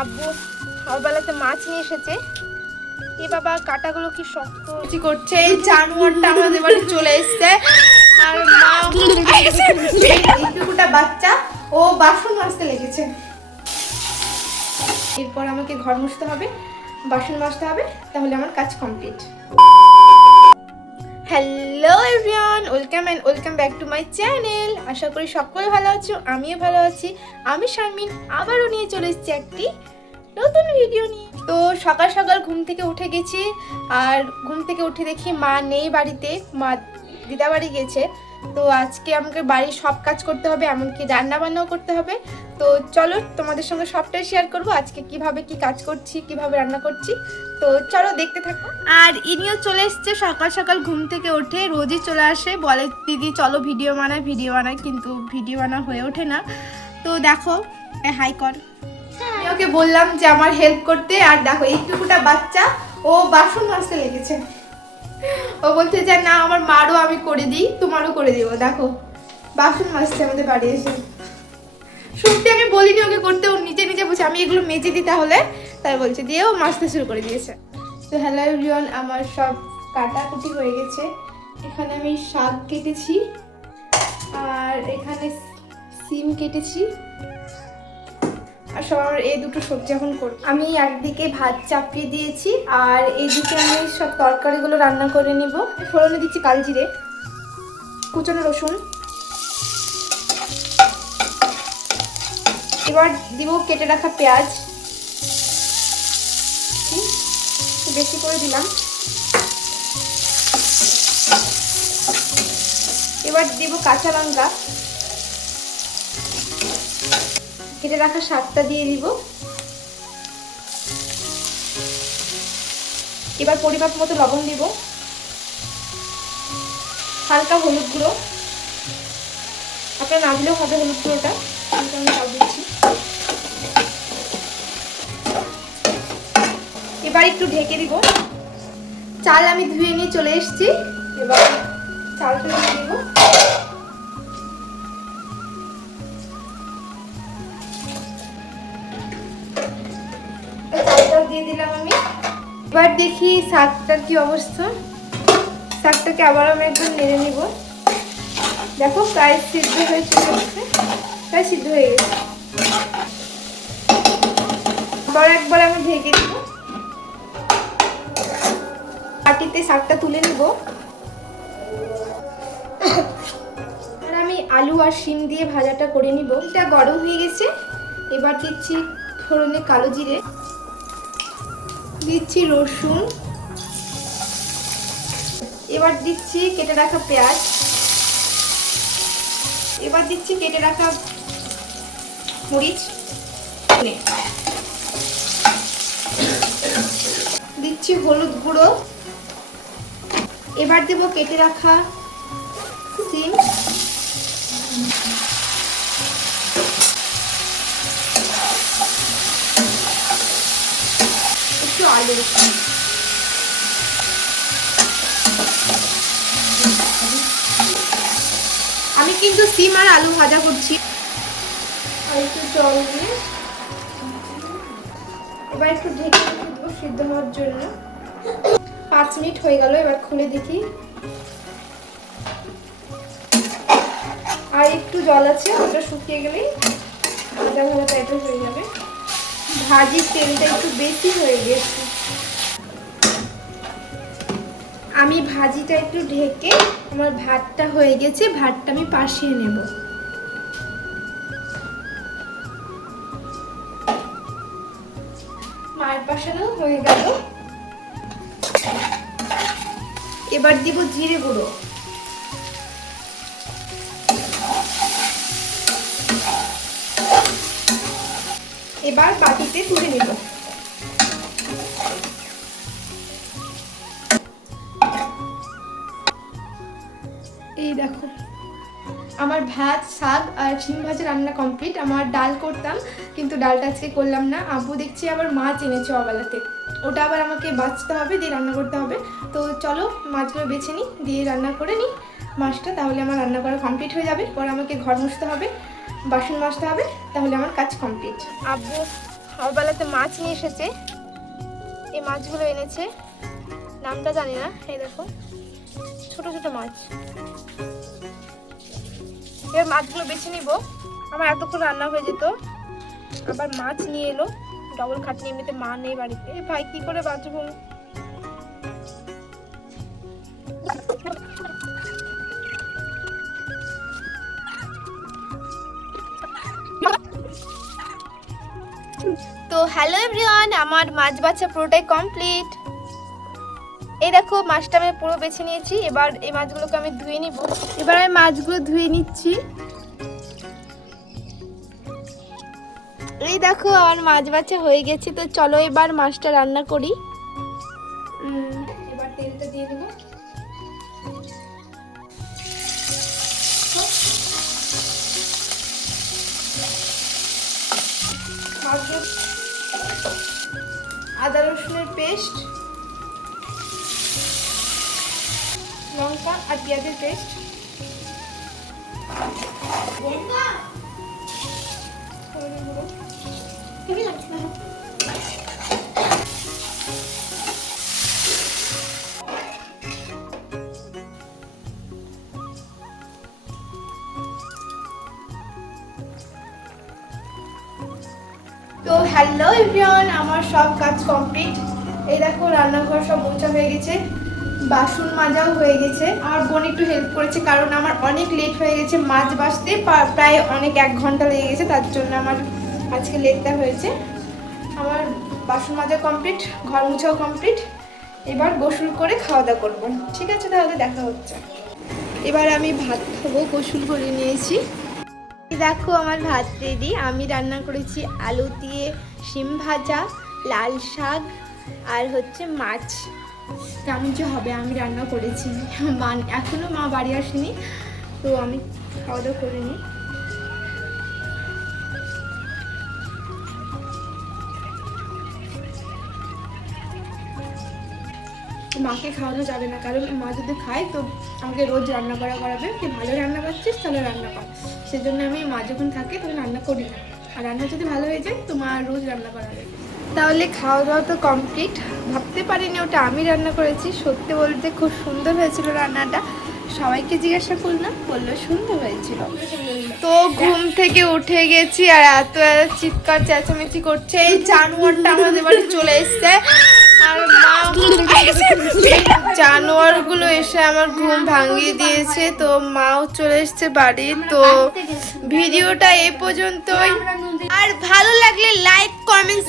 আব্বু সকালবেলাতে মাছ নিয়ে এসেছে। এ বাবা কাটাগুলো কি শক্ত করছে। এই জানোয়ারটা আমাদের বাড়ি চলে এসেছে আর মা এইটুকুটা বাচ্চা ও বাসন মাজতে লেগেছে। এরপর আমাকে ঘর মুছতে হবে, বাসন মাজতে হবে, তাহলে আমার কাজ complete. Hello everyone, welcome back to my channel. আশা করি সকলে ভালো আছো, আমিও ভালো আছি। আমি শারমিন আবারও নিয়ে চলে এসেছি একটি নতুন ভিডিও নিয়ে। তো সকাল সকাল ঘুম থেকে উঠে গেছি, আর ঘুম থেকে উঠে দেখি মা নেই বাড়িতে, মা দিদা বাড়ি গেছে। তো আজকে আমাকে বাড়ির সব কাজ করতে হবে, এমনকি রান্না বান্নাও করতে হবে। তো চলো তোমাদের সঙ্গে সবটাই শেয়ার করবো, আজকে কিভাবে কি কাজ করছি, কিভাবে রান্না করছি। তো চলো দেখতে থাকো। আর ইনিও চলে এসছে সকাল সকাল ঘুম থেকে উঠে, রোজই চলে আসে, বলে দিদি চলো ভিডিও বানাই, কিন্তু ভিডিও বানা হয়ে ওঠে না। তো দেখো হাই কর, আমি ওকে বললাম যে আমার হেল্প করতে, আর দেখো এইটুকুটা বাচ্চা ও বাসন মাজতে লেগেছে। ও বলতে চায় না আমার মারও আমি করে দিই, তোমারও করে দিব। দেখো বাসন মাজছে আমাদের বাড়ি এসে। সত্যি আমি বলিনি ওকে করতে, ও নিজে নিজে বলছে আমি এগুলো মেজে দিই তাহলে, তাই বলছে, দিয়ে ও মাজতে শুরু করে দিয়েছে। তো হ্যালো এভরিওয়ান, আমার সব কাটাকুটি হয়ে গেছে। এখানে আমি শাক কেটেছি, আর এখানে সিম কেটেছি, আর সব আমার এই দুটো সবজি এখন করব। আমি একদিকে ভাত চাপিয়ে দিয়েছি, আর এইদিকে আমি সব তরকারিগুলো রান্না করে নিব। ফোড়নে দিচ্ছি কালজিরে, কুচানো রসুন, এবার দিব কেটে রাখা পেঁয়াজ, বেশি করে দিলাম। এবার দিব কাঁচা লঙ্কা, কেটে রাখা শাকটা দিয়ে দিব। এবার পরিমাপ মতো লবণ দিব, হালকা হলুদ গুঁড়ো, আপনার না দিলেও হবে হলুদ গুঁড়োটা, আমি সব দিচ্ছি। এবার একটু ঢেকে দিব। চাল আমি ধুয়ে নিয়ে চলে এসেছি, এবার চালটা দিয়ে দিব। চালটাও দিয়ে দিলাম আমি। এবার দেখি শাকটার কি অবস্থা। শাকটাকে আবার আমি একবার নেড়ে নিব। দেখো প্রায় সিদ্ধ হয়ে চলে গেছে, প্রায় সিদ্ধ হয়ে গেছে। আবার একবার আমি ঢেকে দিব। বাটিতে শাকটা তুলে নিব। আর আমি আলু আর শিম দিয়ে ভাজাটা করে নিব। এটা গরম হয়ে গেছে, এবার দিচ্ছি ফোড়নে কালো জিরে, দিচ্ছি রসুন, এবার দিচ্ছি কেটে রাখা পেঁয়াজ, এবার দিচ্ছি কেটে রাখা মরিচ, দিচ্ছি হলুদ গুঁড়ো, এবার দেব কেটে রাখা সিম, একটু আলু, আমি কিন্তু সিম আর আলু ভাজা করছি। আর একটু জল দিয়ে এবার একটু ঢেকে দেবো সিদ্ধ হওয়ার জন্য। 5 মিনিট হয়ে গেল, এবার খুলে দেখি। আর একটু জল আছে, ওটা শুকিয়ে গেলেই ভাজা ভাজা টাইপের হয়ে যাবে। ভাজির তেলটা একটু বেশি হয়ে গেছে, আমি ভাজিটা একটু ঢেকে, আমার ভাতটা হয়ে গেছে, ভাতটা আমি পাশিয়ে নেব। মার পাশানো হয়ে গেল। এবার দিব জিরে গুঁড়ো, এবার বাটিতে তুলে নেব। এই দেখো আমার ভাত, শাক আর শিম ভাজা রান্না কমপ্লিট। আমার ডাল করতাম, কিন্তু ডালটা আজকে করলাম না। আব্বু দেখছি আবার মাছ এনেছে অবেলাতে, ওটা আবার আমাকে বাছতে হবে, দিয়ে রান্না করতে হবে। তো চলো মাছগুলো বেছে নিই, দিয়ে রান্না করে নিই মাছটা, তাহলে আমার রান্না করা কমপ্লিট হয়ে যাবে। পরে আমাকে ঘর মুছতে হবে, বাসন মাজতে হবে, তাহলে আমার কাজ কমপ্লিট। আব্বু সকালবেলাতে মাছ নিয়ে এসেছে। এই মাছগুলো এনেছে, নামটা জানি না। এই দেখো ছোট ছোট মাছ। এবার মাছগুলো বেছে নিব। আমার এতক্ষণ রান্না হয়ে যেত, আবার মাছ নিয়ে এলো। ডবল খাটনি, এমনিতে মা নেই বাড়িতে। ভাই কি করে বাঁচবো। তো হ্যালো এভরিওয়ান, আমার মাছ বাছা পুরোটাই কমপ্লিট। এই দেখো মাছটা আমি পুরো বেছে নিয়েছি। এবার এই মাছগুলোকে আমি ধুয়ে নিব। এবার আমি মাছগুলো ধুয়ে নিচ্ছি। এই দেখো আমার মাছ বাছা হয়ে গেছে। তো চলো এবার মাছটা রান্না করি। এবার তেলটা দিয়ে দেবো। আদা রসুনের পেস্ট, লঙ্কা আর পেঁয়াজের পেস্ট, তো হ্যালো এভরিওয়ান, আমার সব কাজ কমপ্লিট। এই দেখো রান্নাঘর সব মোছা হয়ে গেছে, বাসন মাজাও হয়ে গেছে। আমার বোন একটু হেল্প করেছে, কারণ আমার অনেক লেট হয়ে গেছে মাছ বাছতে। প্রায় অনেক 1 ঘন্টা লেগে গেছে, তার জন্য আমার আজকে লেটটা হয়েছে। আমার বাসন মাজা কমপ্লিট, ঘর মোছাও কমপ্লিট। এবার গোসল করে খাওয়া দাওয়া করবো। ঠিক আছে, তাহলে দেখা হচ্ছে। এবার আমি ভাত খাবো, গোসল করে নিয়েছি। দেখো আমার ভাত রেডি। আমি রান্না করেছি আলু দিয়ে শিম ভাজা, লাল শাক আর হচ্ছে মাছ। কেমন যে হবে আমি রান্না করেছি। এখনো মা বাড়ি আসেনি, তো আমি খাওয়া দাওয়া করে নিই। মাকে খাওয়ানো যাবে না, কারণ মা যদি খায় তো আমাকে রোজ রান্না করাবে। তুই ভালো রান্না করছিস, তাহলে রান্না কর। সেজন্য আমি মা যখন থাকে তখন রান্না করি না। আর রান্না যদি ভালো হয়ে যায় তো মা রোজ রান্না করাবে। তাহলে খাওয়া দাওয়া তো কমপ্লিট। ভাবতে পারিনি ওটা আমি রান্না করেছি। সত্যি বলতে খুব সুন্দর হয়েছিল রান্নাটা। সবাইকে জিজ্ঞাসা করলাম, বললো সুন্দর হয়েছিল। তো ঘুম থেকে উঠে গেছি, আর এত চিৎকার চেঁচামেচি করছে। এই জানোয়ারটা আমাদের বাড়ি চলে এসছে, আর জানোয়ারগুলো এসে আমার ঘুম ভাঙিয়ে দিয়েছে। তো মাও চলে এসছে বাড়ি। তো ভিডিওটা এই পর্যন্তই। আর ভালো লাগলে লাইক, কমেন্ট,